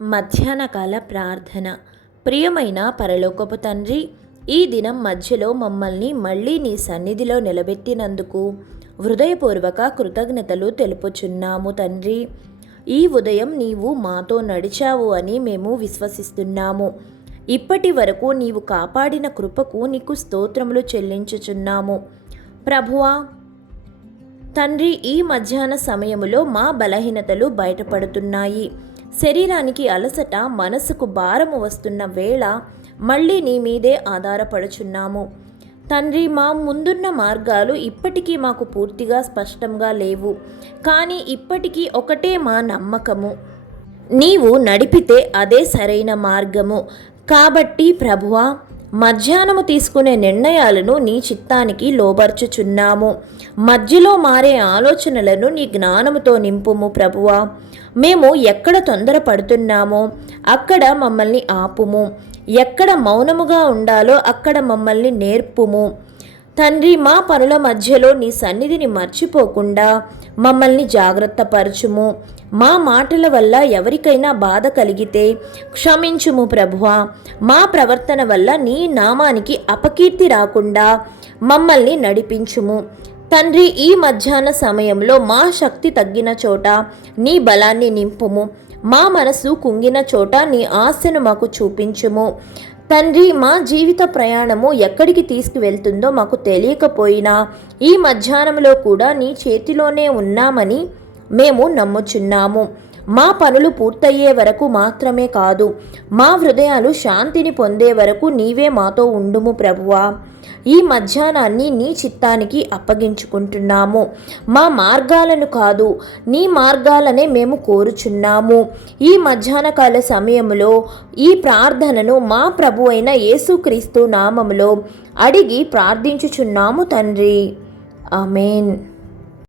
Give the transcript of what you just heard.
మధ్యాహ్నకాల ప్రార్థన. ప్రియమైన పరలోకపు తండ్రి ఈ దినం మధ్యలో మమ్మల్ని మళ్ళీ నీ సన్నిధిలో నిలబెట్టినందుకు హృదయపూర్వక కృతజ్ఞతలు తెలుపుచున్నాము తండ్రి. ఈ ఉదయం నీవు మాతో నడిచావు అని మేము విశ్వసిస్తున్నాము. ఇప్పటి వరకు నీవు కాపాడిన కృపకు నీకు స్తోత్రములు చెల్లించుచున్నాము. ప్రభువా తండ్రి ఈ మధ్యాహ్న సమయములో మా బలహీనతలు బయటపడుతున్నాయి. శరీరానికి అలసట మనసుకు భారము వస్తున్న వేళ మళ్ళీ నీ మీదే ఆధారపడుచున్నాము. తండ్రి మా ముందున్న మార్గాలు ఇప్పటికీ మాకు పూర్తిగా స్పష్టంగా లేవు కానీ ఇప్పటికీ ఒకటే మా నమ్మకము. నీవు నడిపితే అదే సరైన మార్గము. కాబట్టి ప్రభువా మధ్యాహ్నము తీసుకునే నిర్ణయాలను నీ చిత్తానికి లోబర్చుచున్నాము. మధ్యలో మారే ఆలోచనలను నీ జ్ఞానముతో నింపుము ప్రభువా. మేము ఎక్కడ తొందరపడుతున్నామో అక్కడ మమ్మల్ని ఆపుము. ఎక్కడ మౌనముగా ఉండాలో అక్కడ మమ్మల్ని నేర్పుము. తండ్రి మా పనుల మధ్యలో నీ సన్నిధిని మర్చిపోకుండా మమ్మల్ని జాగ్రత్తపరచుము. మా మాటల వల్ల ఎవరికైనా బాధ కలిగితే క్షమించుము ప్రభువా. మా ప్రవర్తన వల్ల నీ నామానికి అపకీర్తి రాకుండా మమ్మల్ని నడిపించుము. తండ్రి ఈ మధ్యాహ్న సమయంలో మా శక్తి తగ్గిన చోట నీ బలాన్ని నింపుము. మా మనసు కుంగిన చోట నీ ఆశను మాకు చూపించుము. తండ్రి మా జీవిత ప్రయాణము ఎక్కడికి తీసుకువెళ్తుందో మాకు తెలియకపోయినా ఈ మధ్యాహ్నంలో కూడా నీ చేతిలోనే ఉన్నామని మేము నమ్ముచున్నాము. మా పనులు పూర్తయ్యే వరకు మాత్రమే కాదు మా హృదయాలు శాంతిని పొందే వరకు నీవే మాతో ఉండుము ప్రభువా. ఈ మధ్యాహ్నాన్ని నీ చిత్తానికి అప్పగించుకుంటున్నాము. మా మార్గాలను కాదు నీ మార్గాలనే మేము కోరుచున్నాము. ఈ మధ్యాహ్న కాల సమయంలో ఈ ప్రార్థనను మా ప్రభు అయిన యేసుక్రీస్తు నామములో అడిగి ప్రార్థించుచున్నాము తండ్రి. ఆమెన్.